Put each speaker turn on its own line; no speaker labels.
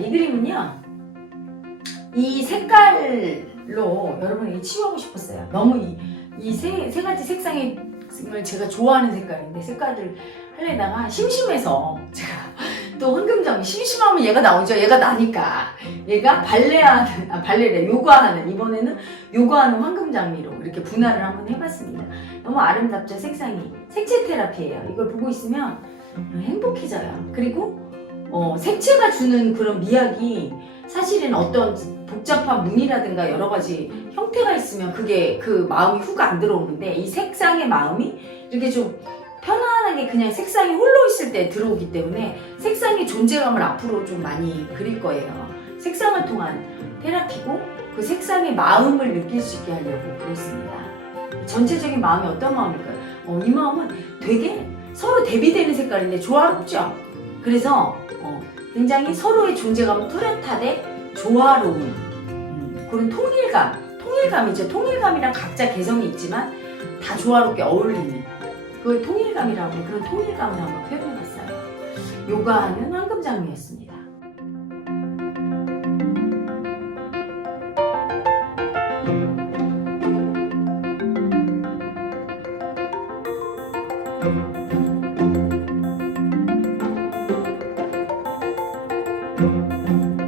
이 그림은요. 이 색깔로 여러분에게 치유하고 싶었어요. 너무 이, 이 세 세 가지 색상을 제가 좋아하는 색깔인데 색깔을 하려다가 심심해서 제가 또 황금장미 심심하면 얘가 나오죠. 얘가 나니까 얘가 발레하는 아 발레래 요가하는 이번에는 요가하는 황금장미로 이렇게 분할을 한번 해봤습니다. 너무 아름답죠 색상이 색채 테라피예요. 이걸 보고 있으면 행복해져요. 그리고 어, 색채가 주는 그런 미학이 사실은 어떤 복잡한 무늬라든가 여러 가지 형태가 있으면 그게 그 마음이 훅 안 들어오는데 이 색상의 마음이 이렇게 좀 편안하게 그냥 색상이 홀로 있을 때 들어오기 때문에 색상의 존재감을 앞으로 좀 많이 그릴 거예요. 색상을 통한 테라피고 그 색상의 마음을 느낄 수 있게 하려고 그랬습니다. 전체적인 마음이 어떤 마음일까요? 어, 이 마음은 되게 서로 대비되는 색깔인데 조화롭죠? 그래서 어, 굉장히 서로의 존재감은 뚜렷하되 조화로운 음, 그런 통일감, 통일감이죠. 통일감이랑 각자 개성이 있지만 다 조화롭게 어울리는 그걸 통일감이라고 하는 그런 통일감을 한번 표현해봤어요. 요가하는 황금장미였습니다. thank you